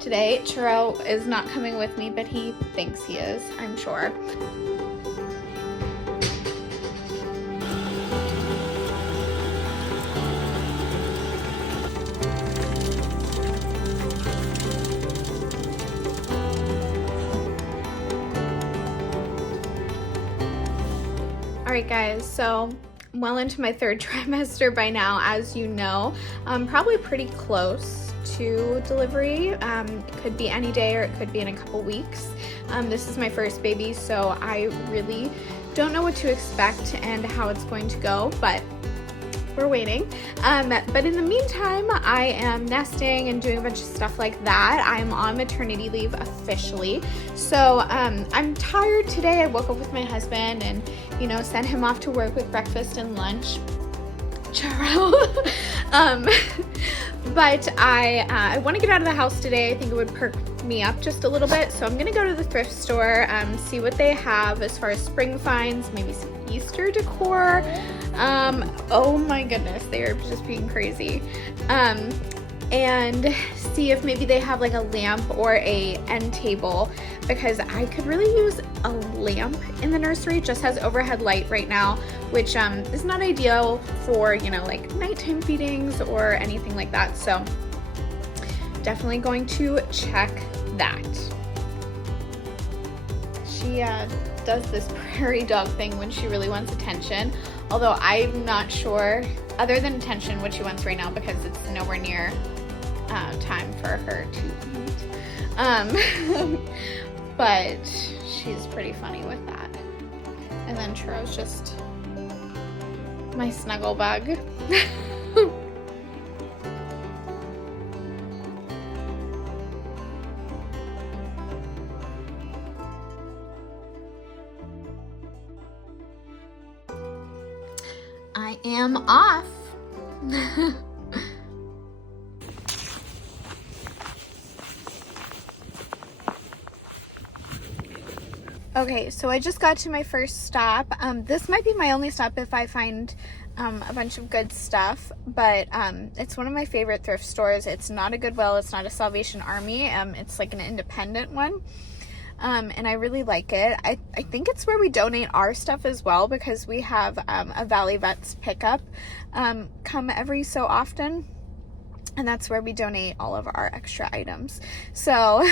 today. Churro is not coming with me, but he thinks he is, I'm sure. Alright guys, so I'm well into my third trimester by now, as you know. I'm probably pretty close to delivery. It could be any day or it could be in a couple weeks. This is my first baby, so I really don't know what to expect and how it's going to go, but we're waiting. But in the meantime, I am nesting and doing a bunch of stuff like that. I'm on maternity leave officially. So I'm tired today. I woke up with my husband and, you know, sent him off to work with breakfast and lunch. Churro. But I want to get out of the house today. I think it would perk me up just a little bit. So I'm going to go to the thrift store, see what they have as far as spring finds, maybe some Easter decor. Oh my goodness, they are just being crazy. And see if maybe they have like a lamp or a end table, because I could really use a lamp in the nursery. It just has overhead light right now, which is not ideal for, you know, like nighttime feedings or anything like that. So definitely going to check that. She does this prairie dog thing when she really wants attention, although I'm not sure, other than attention, what she wants right now, because it's nowhere near time for her to eat. But she's pretty funny with that. And then Churro's just my snuggle bug. I am off. Okay, so I just got to my first stop. This might be my only stop if I find a bunch of good stuff, but it's one of my favorite thrift stores. It's not a Goodwill, it's not a Salvation Army, it's like an independent one. And I really like it. I think it's where we donate our stuff as well, because we have a Valley Vets pickup come every so often, and that's where we donate all of our extra items. So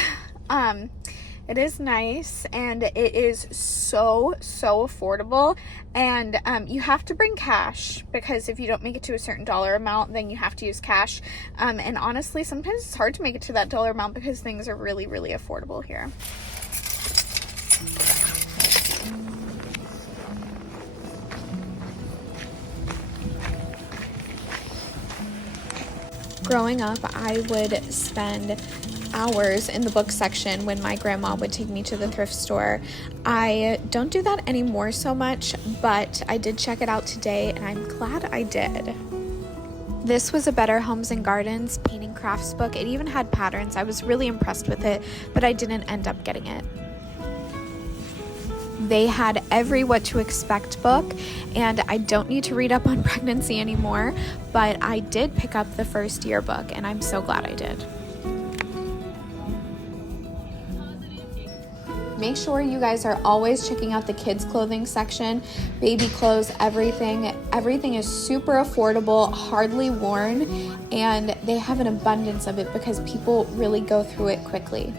it is nice, and it is so affordable, and you have to bring cash, because if you don't make it to a certain dollar amount, then you have to use cash. And honestly, sometimes it's hard to make it to that dollar amount because things are really affordable here. Growing up, I would spend hours in the book section when my grandma would take me to the thrift store. I don't do that anymore so much, but I did check it out today, and I'm glad I did. This was a Better Homes and Gardens painting crafts book. It even had patterns. I was really impressed with it, but I didn't end up getting it. They had every What to Expect book, and I don't need to read up on pregnancy anymore, but I did pick up the first year book, and I'm so glad I did. Make sure you guys are always checking out the kids clothing section, baby clothes, everything. Everything is super affordable, hardly worn, and they have an abundance of it because people really go through it quickly.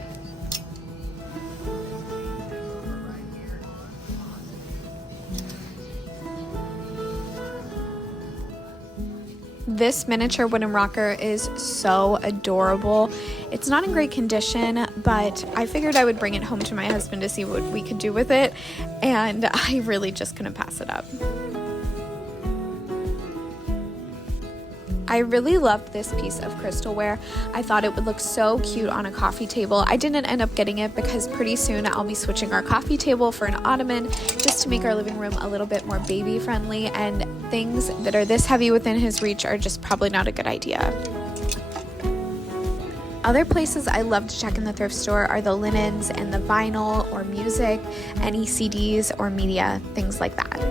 This miniature wooden rocker is so adorable. It's not in great condition, but I figured I would bring it home to my husband to see what we could do with it, and I really just couldn't pass it up. I really loved this piece of crystalware. I thought it would look so cute on a coffee table. I didn't end up getting it because pretty soon I'll be switching our coffee table for an ottoman just to make our living room a little bit more baby friendly, and things that are this heavy within his reach are just probably not a good idea. Other places I love to check in the thrift store are the linens and the vinyl or music, any CDs or media, things like that.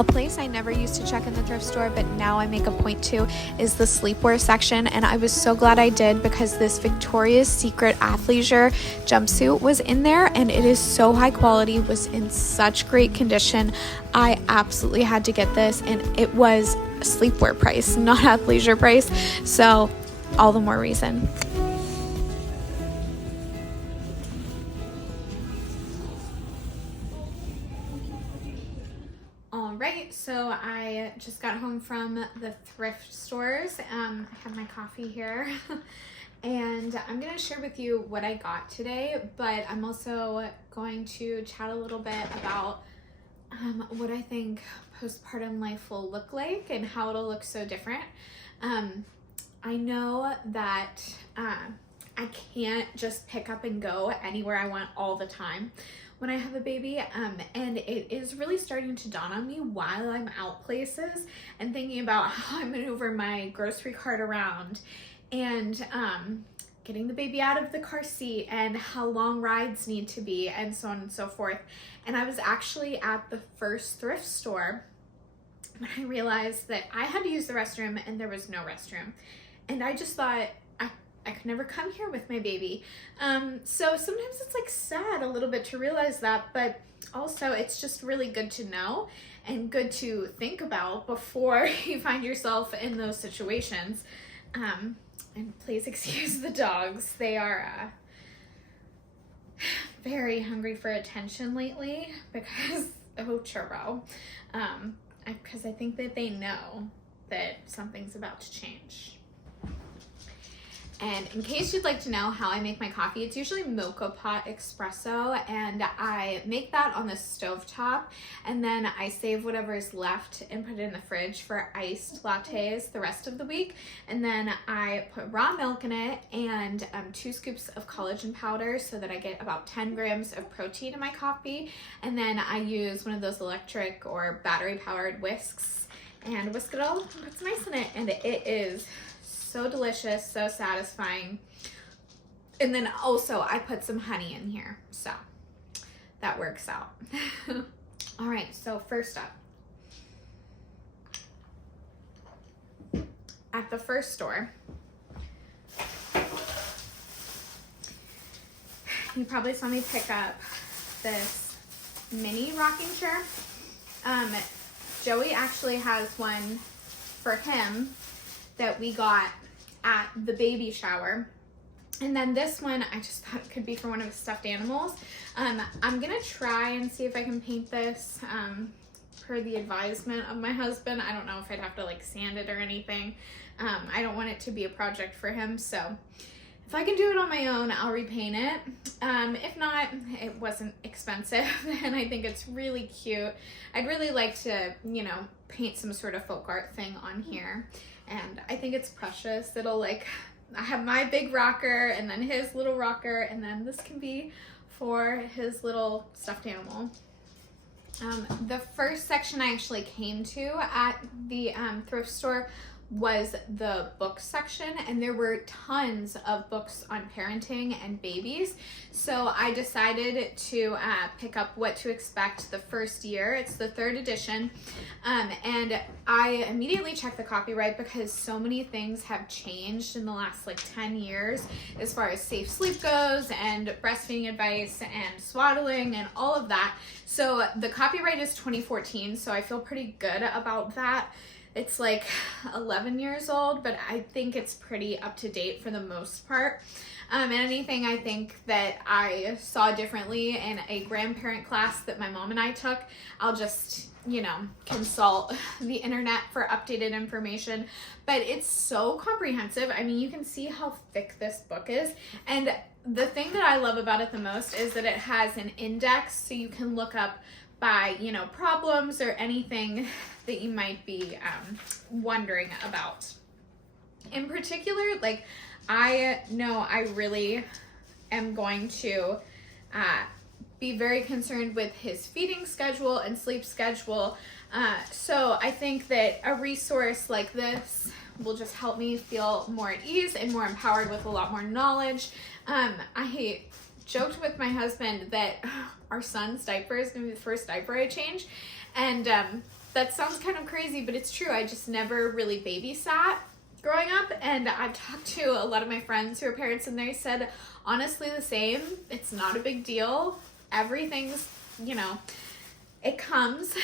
A place I never used to check in the thrift store, but now I make a point to, is the sleepwear section, and I was so glad I did because this Victoria's Secret athleisure jumpsuit was in there, and it is so high quality, was in such great condition. I absolutely had to get this, and it was sleepwear price, not athleisure price, so all the more reason. Alright, so I just got home from the thrift stores. I have my coffee here and I'm going to share with you what I got today, but I'm also going to chat a little bit about what I think postpartum life will look like and how it'll look so different. I know that I can't just pick up and go anywhere I want all the time when I have a baby, and it is really starting to dawn on me while I'm out places and thinking about how I maneuver my grocery cart around and getting the baby out of the car seat and how long rides need to be and so on and so forth. And I was actually at the first thrift store when I realized that I had to use the restroom and there was no restroom. And I just thought, I could never come here with my baby. So sometimes it's like sad a little bit to realize that, but also it's just really good to know and good to think about before you find yourself in those situations. And please excuse the dogs. They are very hungry for attention lately because, oh, churro. Because I think that they know that something's about to change. And in case you'd like to know how I make my coffee, it's usually mocha pot espresso, and I make that on the stovetop, and then I save whatever is left and put it in the fridge for iced lattes the rest of the week. And then I put raw milk in it and 2 scoops of collagen powder so that I get about 10 grams of protein in my coffee. And then I use one of those electric or battery powered whisks and whisk it all and put some ice in it, and it is so delicious, so satisfying. And then also I put some honey in here, so that works out. All right, so first up, at the first store, you probably saw me pick up this mini rocking chair. Joey actually has one for him that we got at the baby shower. And then this one, I just thought it could be for one of his stuffed animals. I'm gonna try and see if I can paint this per the advisement of my husband. I don't know if I'd have to like sand it or anything. I don't want it to be a project for him, so if I can do it on my own, I'll repaint it. If not, it wasn't expensive and I think it's really cute. I'd really like to, you know, paint some sort of folk art thing on here. And I think it's precious. It'll like, I have my big rocker and then his little rocker, and then this can be for his little stuffed animal. The first section I actually came to at the thrift store was the book section, and there were tons of books on parenting and babies. So I decided to pick up What to Expect the First Year. It's the 3rd edition. And I immediately checked the copyright because so many things have changed in the last like 10 years as far as safe sleep goes and breastfeeding advice and swaddling and all of that. So the copyright is 2014, so I feel pretty good about that. It's like 11 years old, but I think it's pretty up to date for the most part. And anything I think that I saw differently in a grandparent class that my mom and I took, I'll just, you know, consult the internet for updated information. But it's so comprehensive. I mean, you can see how thick this book is. And the thing that I love about it the most is that it has an index, so you can look up by, you know, problems or anything that you might be wondering about. In particular, like, I know I really am going to be very concerned with his feeding schedule and sleep schedule. So I think that a resource like this will just help me feel more at ease and more empowered with a lot more knowledge. I joked with my husband that our son's diaper is going to be the first diaper I change. And that sounds kind of crazy, but it's true. I just never really babysat growing up, and I've talked to a lot of my friends who are parents, and they said honestly the same. It's not a big deal. Everything's, you know, it comes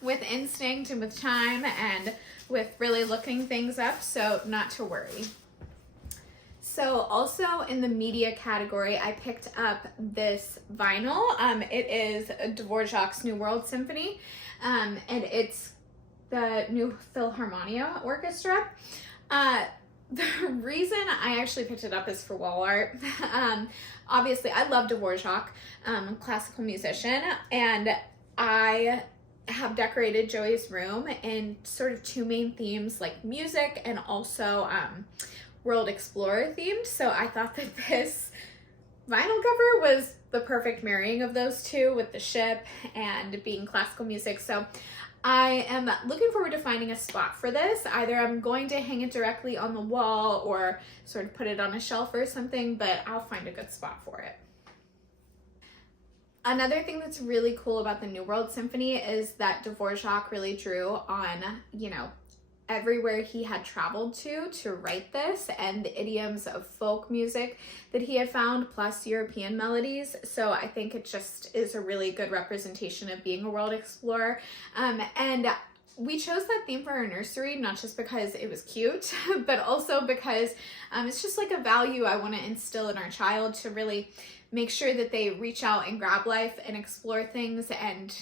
with instinct and with time and with really looking things up, so not to worry. So also in the media category, I picked up this vinyl. It is Dvorak's New World Symphony, and it's the New Philharmonia Orchestra. The reason I actually picked it up is for wall art. Obviously, I love Dvorak, classical musician, and I have decorated Joey's room in sort of two main themes, like music and also World Explorer themed. So I thought that this vinyl cover was the perfect marrying of those two, with the ship and being classical music. So I am looking forward to finding a spot for this. Either I'm going to hang it directly on the wall or sort of put it on a shelf or something, but I'll find a good spot for it. Another thing that's really cool about the New World Symphony is that Dvorak really drew on, you know, everywhere he had traveled to write this, and the idioms of folk music that he had found, plus European melodies. So I think it just is a really good representation of being a world explorer. And we chose that theme for our nursery, not just because it was cute, but also because it's just like a value I want to instill in our child, to really make sure that they reach out and grab life and explore things and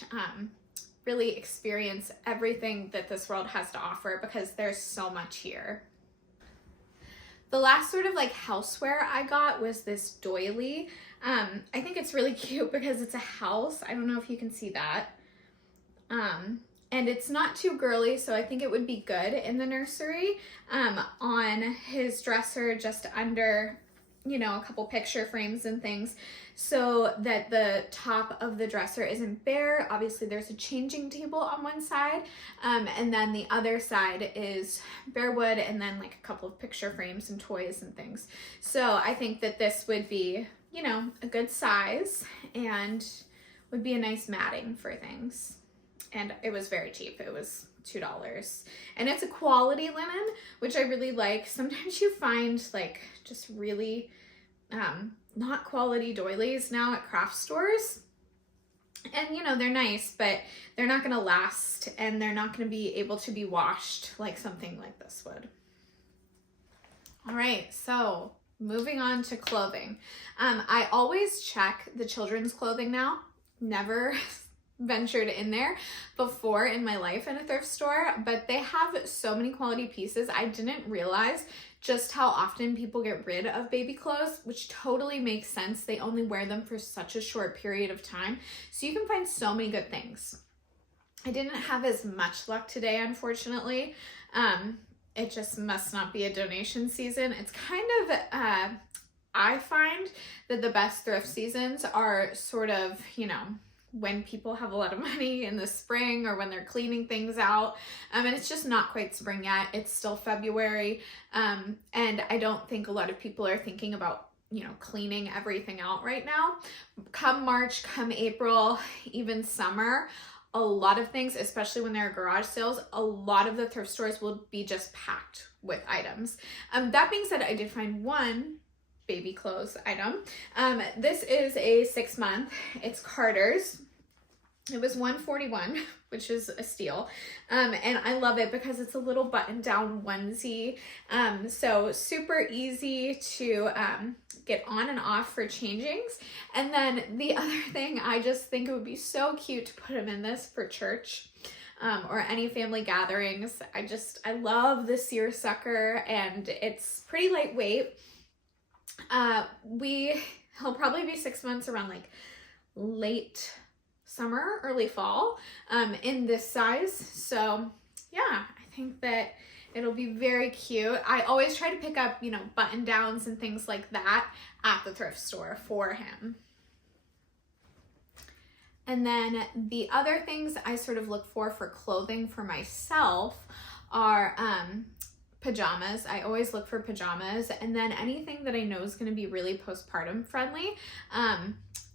really experience everything that this world has to offer, because there's so much here. The last sort of like houseware I got was this doily. I think it's really cute because it's a house. I don't know if you can see that. And it's not too girly, so I think it would be good in the nursery. On his dresser, just under, you know, a couple picture frames and things, so that the top of the dresser isn't bare. Obviously there's a changing table on one side, and then the other side is bare wood, and then like a couple of picture frames and toys and things. So I think that this would be, you know, a good size and would be a nice matting for things. And it was very cheap. It was $2, and it's a quality linen, which I really like. Sometimes you find like just really not quality doilies now at craft stores, and you know, they're nice, but they're not going to last, and they're not going to be able to be washed like something like this would. All right, so moving on to clothing. I always check the children's clothing now. Never ventured in there before in my life in a thrift store, but they have so many quality pieces. I didn't realize just how often people get rid of baby clothes, which totally makes sense. They only wear them for such a short period of time, so you can find so many good things. I didn't have as much luck today, unfortunately. It just must not be a donation season. It's kind of I find that the best thrift seasons are sort of, you know, when people have a lot of money in the spring, or when they're cleaning things out. And it's just not quite spring yet. It's still February. And I don't think a lot of people are thinking about, you know, cleaning everything out right now. Come March, come April, even summer, a lot of things, especially when there are garage sales, a lot of the thrift stores will be just packed with items. That being said, I did find one baby clothes item. This is a 6-month. It's Carter's. It was $141, which is a steal. And I love it because it's a little button-down onesie. So super easy to get on and off for changings. And then the other thing, I just think it would be so cute to put him in this for church. Or any family gatherings. I love the seersucker, and it's pretty lightweight. He'll probably be 6 months around like late summer, early fall, in this size. So yeah, I think that it'll be very cute. I always try to pick up, you know, button downs and things like that at the thrift store for him. And then the other things I sort of look for clothing for myself are, pajamas. I always look for pajamas, and then anything that I know is going to be really postpartum friendly.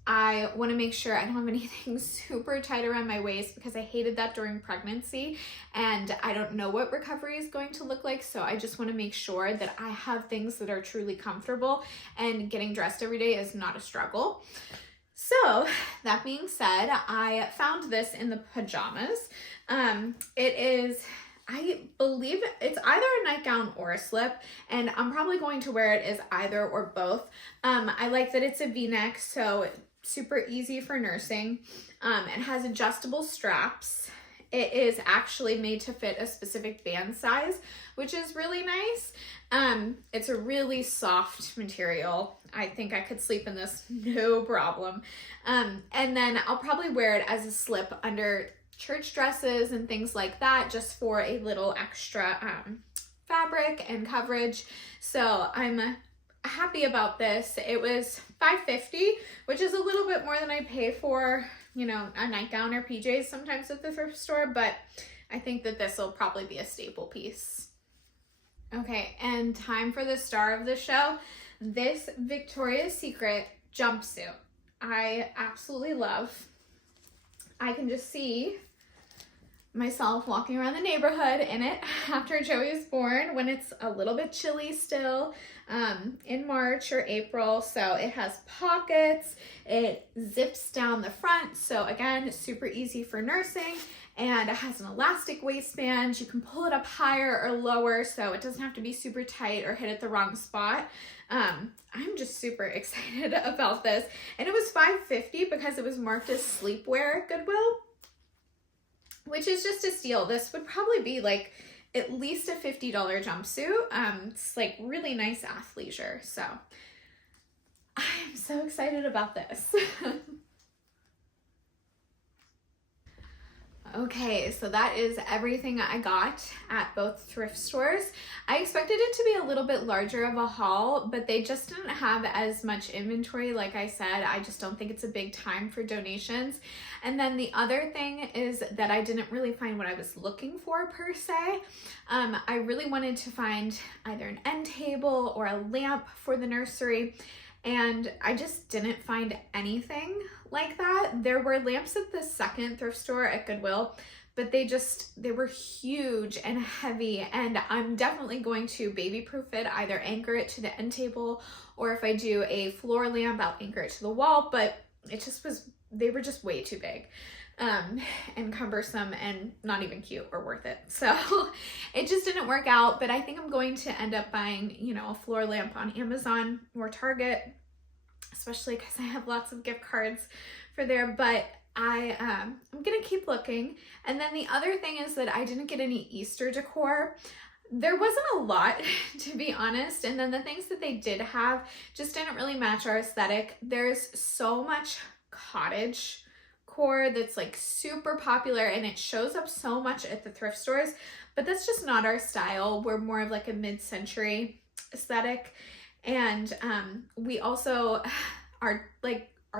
I want to make sure I don't have anything super tight around my waist because I hated that during pregnancy and I don't know what recovery is going to look like. So I just want to make sure that I have things that are truly comfortable and getting dressed every day is not a struggle. So that being said, I found this in the pajamas. It is, I believe it's either a nightgown or a slip, and I'm probably going to wear it as either or both. I like that it's a V-neck, so super easy for nursing. It has adjustable straps. It is actually made to fit a specific band size, which is really nice. It's a really soft material. I think I could sleep in this no problem. And then I'll probably wear it as a slip under church dresses and things like that, just for a little extra fabric and coverage. So I'm happy about this. It was $5.50, which is a little bit more than I pay for, you know, a nightgown or PJs sometimes at the thrift store, but I think that this will probably be a staple piece. Okay, and time for the star of the show, this Victoria's Secret jumpsuit. I absolutely love. I can just see myself walking around the neighborhood in it after Joey was born when it's a little bit chilly still in March or April. So it has pockets, it zips down the front. So again, super easy for nursing, and it has an elastic waistband. You can pull it up higher or lower, so it doesn't have to be super tight or hit at the wrong spot. I'm just super excited about this. And it was $5.50 because it was marked as sleepwear at Goodwill, which is just a steal. This would probably be like at least a $50 jumpsuit. It's like really nice athleisure. So I'm so excited about this. Okay, so that is everything I got at both thrift stores. I expected it to be a little bit larger of a haul, but they just didn't have as much inventory. Like I said, I just don't think it's a big time for donations. And then the other thing is that I didn't really find what I was looking for per se. I really wanted to find either an end table or a lamp for the nursery, and I just didn't find anything like that. There were lamps at the second thrift store at Goodwill, but they were huge and heavy, and I'm definitely going to baby proof it, either anchor it to the end table, or if I do a floor lamp, I'll anchor it to the wall, but they were just way too big and cumbersome and not even cute or worth it. So it just didn't work out, but I think I'm going to end up buying, you know, a floor lamp on Amazon or Target, especially because I have lots of gift cards for there, but I'm gonna keep looking. And then the other thing is that I didn't get any Easter decor. There wasn't a lot, to be honest, and then the things that they did have just didn't really match our aesthetic. There's so much cottage core that's like super popular, and it shows up so much at the thrift stores, but that's just not our style. We're more of like a mid-century aesthetic. And we also our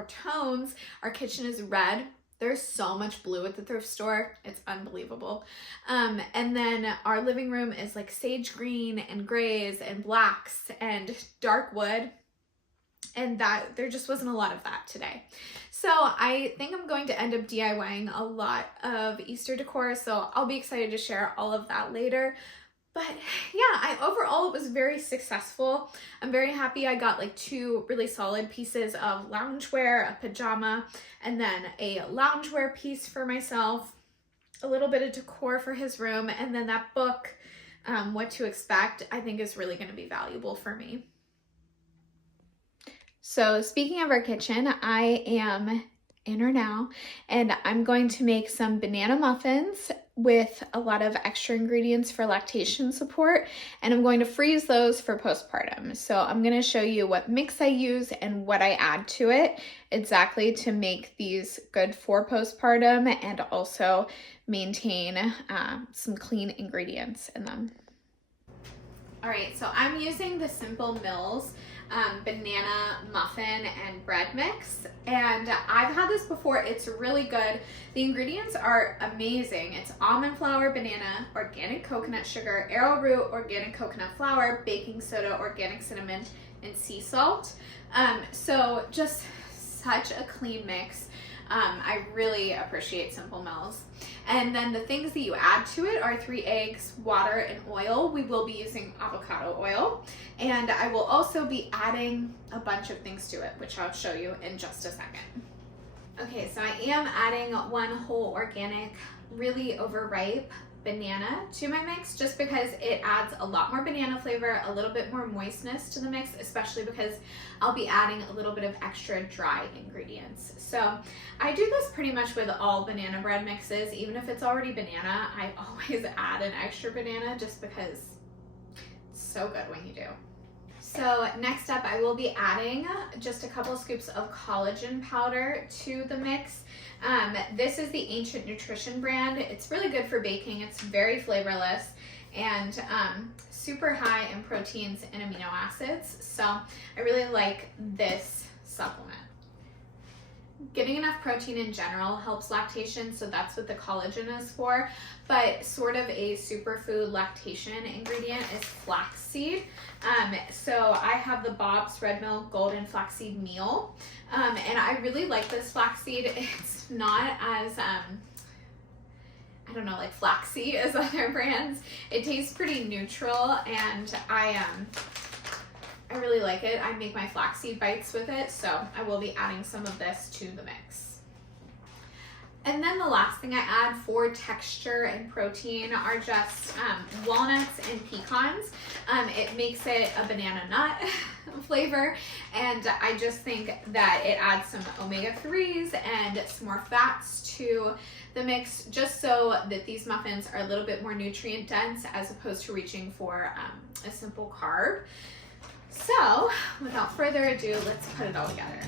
tones, our kitchen is red. There's so much blue at the thrift store. It's unbelievable. And then our living room is like sage green and grays and blacks and dark wood. And that there just wasn't a lot of that today. So I think I'm going to end up DIYing a lot of Easter decor. So I'll be excited to share all of that later. But yeah, overall it was very successful. I'm very happy I got like 2 really solid pieces of loungewear, a pajama, and then a loungewear piece for myself, a little bit of decor for his room, and then that book, What to Expect, I think is really going to be valuable for me. So speaking of our kitchen, I am in her now, and I'm going to make some banana muffins with a lot of extra ingredients for lactation support, and I'm going to freeze those for postpartum. So I'm going to show you what mix I use and what I add to it exactly to make these good for postpartum and also maintain some ingredients ingredients in them. All right, so I'm using the Simple Mills banana muffin and bread mix, and I've had this before. It's really good. The ingredients are amazing. It's almond flour, banana, organic coconut sugar, arrowroot, organic coconut flour, baking soda, organic cinnamon, and sea salt. So just such a clean mix. I really appreciate Simple Mills. And then the things that you add to it are 3 eggs, water, and oil. We will be using avocado oil. And I will also be adding a bunch of things to it, which I'll show you in just a second. Okay, so I am adding 1 whole organic, really overripe banana to my mix, just because it adds a lot more banana flavor, a little bit more moistness to the mix, especially because I'll be adding a little bit of extra dry ingredients. So I do this pretty much with all banana bread mixes. Even if it's already banana, I always add an extra banana just because it's so good when you do. So next up, I will be adding just a couple scoops of collagen powder to the mix. This is the Ancient Nutrition brand. It's really good for baking. It's very flavorless and super high in proteins and amino acids. So I really like this supplement. Getting enough protein in general helps lactation, so that's what the collagen is for. But sort of a superfood lactation ingredient is flaxseed. So I have the Bob's Red Mill Golden Flaxseed Meal, and I really like this flaxseed. It's not as I don't know, like flaxy as other brands. It tastes pretty neutral, and I really like it. I make my flaxseed bites with it, so I will be adding some of this to the mix. And then the last thing I add for texture and protein are just walnuts and pecans. It makes it a banana nut flavor, and I just think that it adds some omega-3s and some more fats to the mix, just so that these muffins are a little bit more nutrient dense as opposed to reaching for a simple carb. So without further ado, let's put it all together.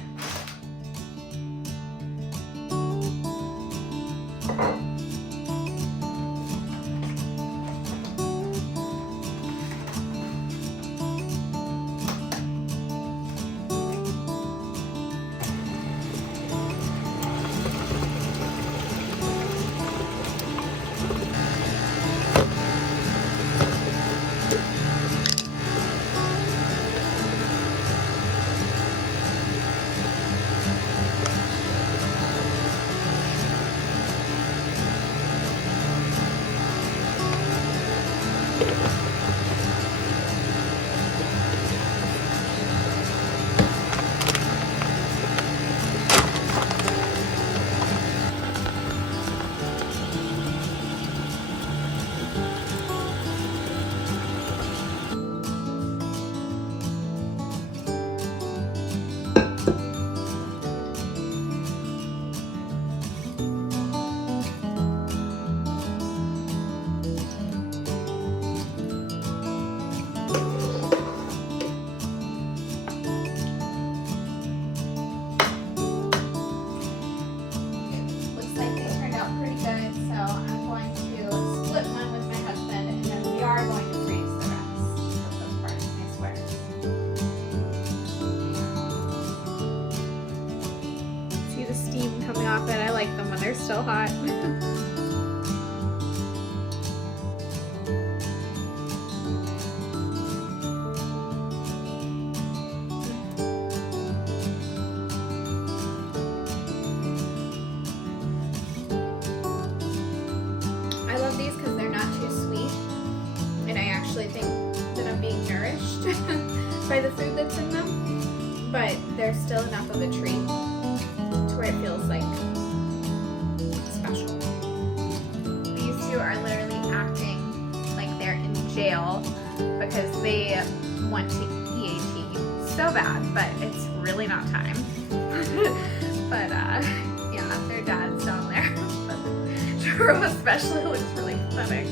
Still hot. I love these because they're not too sweet, and I actually think that I'm being nourished by the food that's in them, but they're still enough of a treat to where it feels like special. These two are literally acting like they're in jail because they want to EAT so bad, but it's really not time. But yeah, their dad's down there. Churro especially looks really pathetic.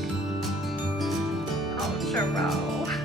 Oh, Churro.